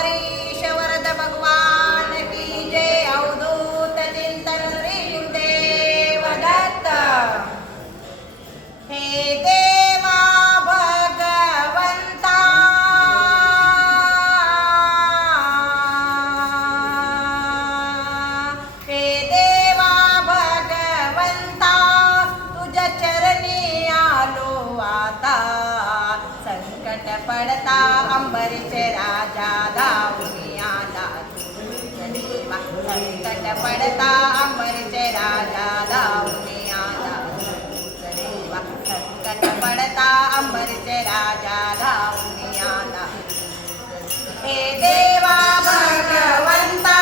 अमरीश वरद भगवान की जय। अवधूत चिंतन श्री गुरुदेव दत्त। हे देवा भगवंता हे देवा भगवंता तुझ्या चरणी आलो आता। संकट पडता अंबरीश राजा धावून आला तुझ्या देवा। संकट पडता अंबरीश राजा धावून आला तुझ्या देवा। संकट पडता अंबरीश राजा धावून आला। हे देवा भगवंता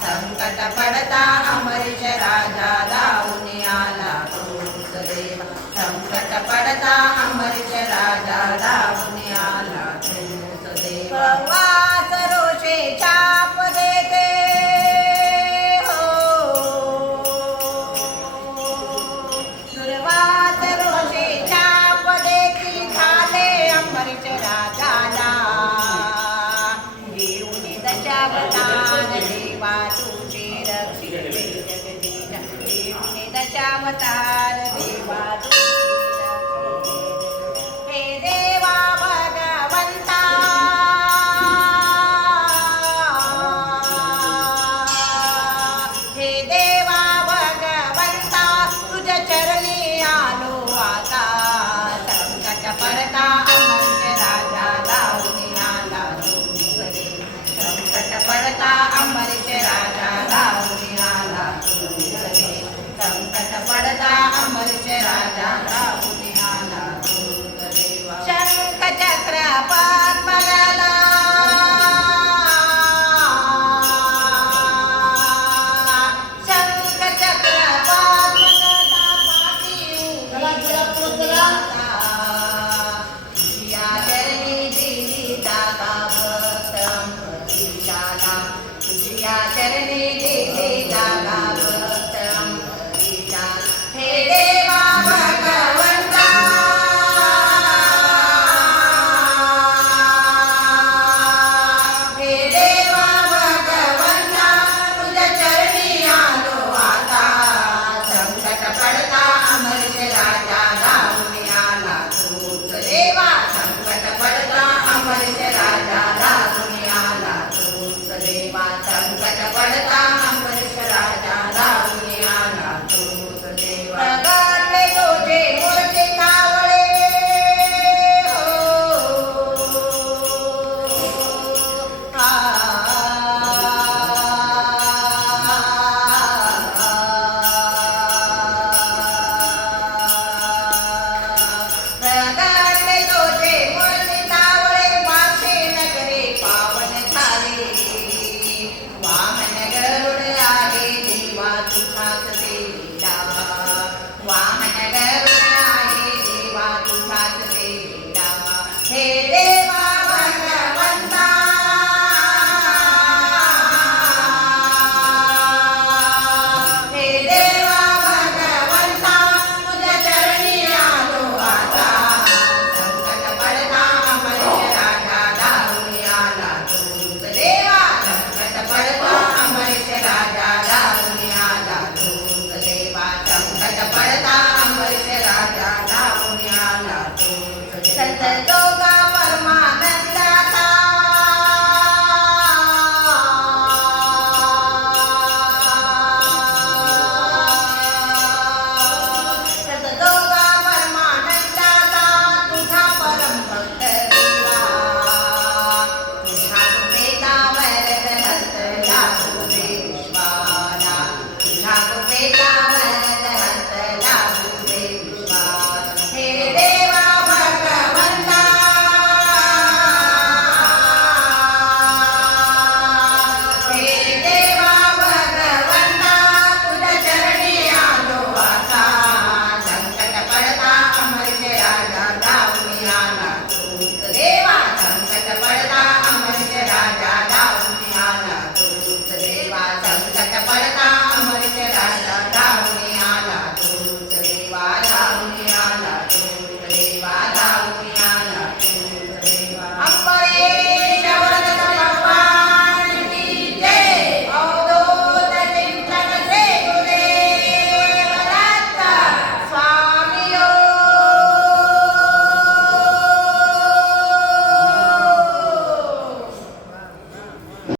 संकट पडता अमरीश राजा धावून आला तूच देवा। संकट पडता अमरीश राजा धावून आला तूच देवा। वास रोषे छाप देते हो दुर्वास रोषे छाप देती झाले अमरीश राजाला। घेऊन दशावतार देवा तुझे रक्षिले जगदीश। घेऊन दशावतार